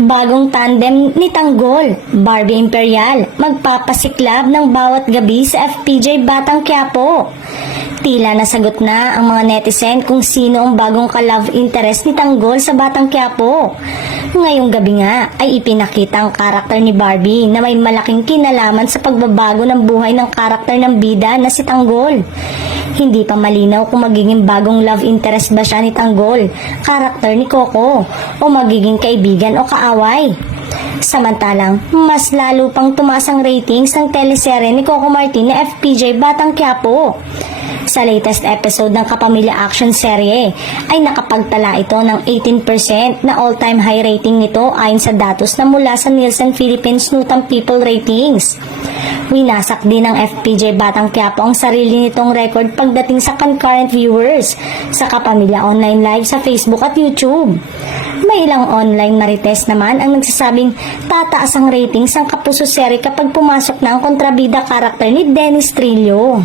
Bagong tandem ni Tanggol, Barbie Imperial, magpapasiklab ng bawat gabi sa FPJ Batang Quiapo. Tila nasagot na ang mga netizen kung sino ang bagong ka-love interest ni Tanggol sa Batang Quiapo. Ngayong gabi nga ay ipinakita ang karakter ni Barbie na may malaking kinalaman sa pagbabago ng buhay ng karakter ng bida na si Tanggol. Hindi pa malinaw kung magiging bagong love interest ba siya ni Tanggol, karakter ni Coco, o magiging kaibigan o kaaway. Samantalang, mas lalo pang tumaas ang ratings ng teleserye ni Coco Martin na FPJ Batang Quiapo. Sa latest episode ng Kapamilya Action serye ay nakapagtala ito ng 18% na all-time high rating nito ayon sa datos na mula sa Nielsen Philippines Nutan People Ratings. Winasak din ng FPJ Batang Quiapo ang sarili nitong record pagdating sa concurrent viewers sa Kapamilya Online Live sa Facebook at YouTube. May ilang online marites naman ang nagsasabing tataas ang ratings ng Kapuso serye kapag pumasok na ang kontrabida karakter ni Dennis Trillo.